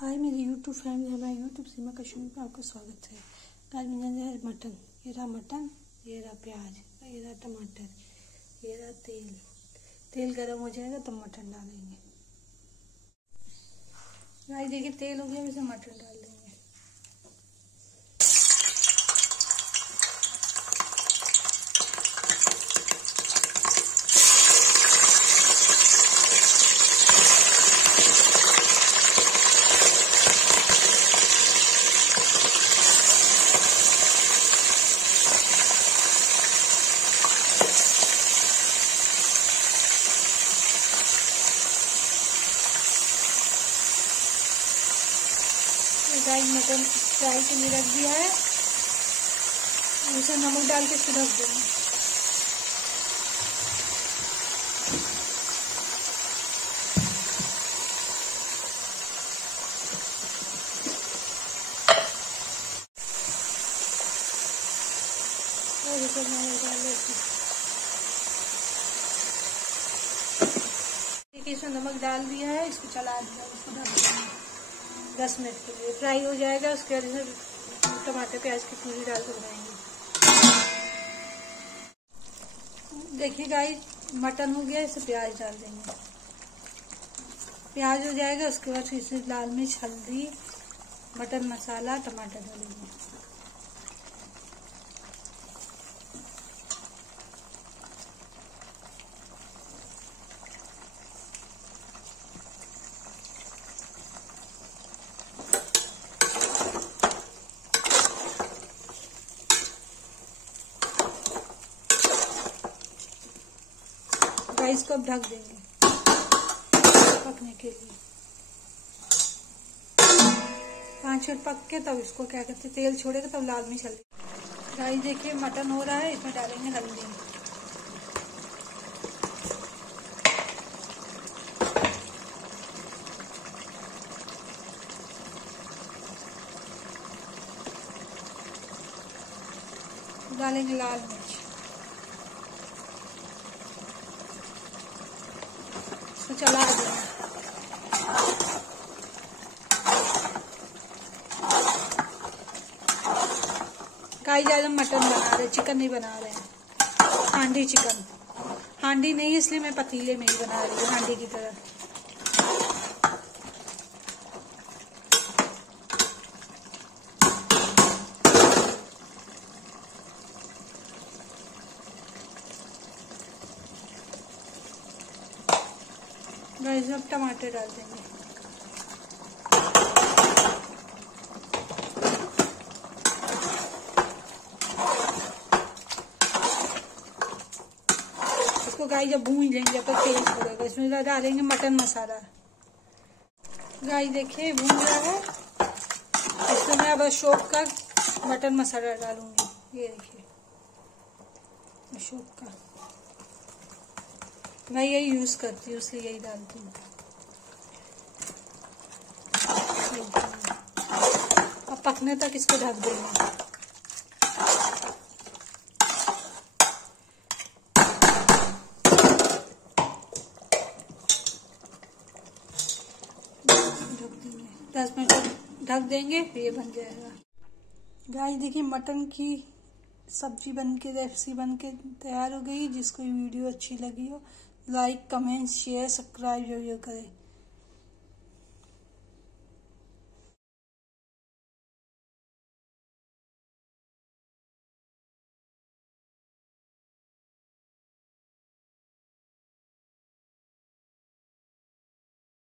हाय मेरे YouTube family, हमारे YouTube सीमा कश्मीर में आपका स्वागत है। आज मैंने है मटन, ये रहा मटन, ये रहा प्याज, ये रहा टमाटर, ये रहा तेल। तेल गरम हो जाएगा तो मटन डालेंगे। गाइस देखिए तेल हो गया, इसे मटन डाल देंगे। गाइस मटन फ्राई के लिए रख दिया है, उसे नमक डाल के इसको ढक देंगे। देखिए इसमें नमक डाल दिया है, इसको चला दिया, इसको ढक देंगे 10 मिनट के लिए। फ्राई हो जाएगा, उसके बाद इसमें टमाटर प्याज की प्यूरी डाल कर बनाएंगे। देखिए गाइस मटन हो गया, इसे प्याज डाल देंगे। प्याज हो जाएगा, उसके बाद फिर से लाल मिर्च, हल्दी, मटन मसाला, टमाटर डालेंगे। इसको अब ढक देंगे पकने के लिए। 5 मिनट पक के तब इसको क्या कहते हैं, तेल छोड़ेगा तब लाल मिर्च हल्दी। गाइस देखिए मटन हो रहा है, इसमें डालेंगे हल्दी, डालेंगे लाल मिर्च, चला देंगे। गाइस आज हम मटन बना रहे हैं, चिकन नहीं बना रहे हैं। हांडी चिकन, हांडी नहीं इसलिए मैं पतीले में ही बना रही हूँ, हांडी की तरह। गाइस अब टमाटर डाल देंगे। इसको गाइस जब भून लेंगे, जब तक तेल छोड़ेगा, इसमें डालेंगे मटन मसाला। गाइस देखिए भून गया है, इसमें मैं अब अशोक का मटन मसाला डालूंगी। ये देखिए अशोक का, मैं यही यूज करती हूँ इसलिए यही डालती हूँ। अब पकने तक इसको ढक देंगे। ढक देंगे 10 मिनट ढक देंगे, फिर ये बन जाएगा। गाइस देखिए मटन की सब्जी बन के, रेसिपी बन के तैयार हो गई। जिसको वीडियो अच्छी लगी हो लाइक, कमेंट, शेयर, सब्सक्राइब जरूर करें।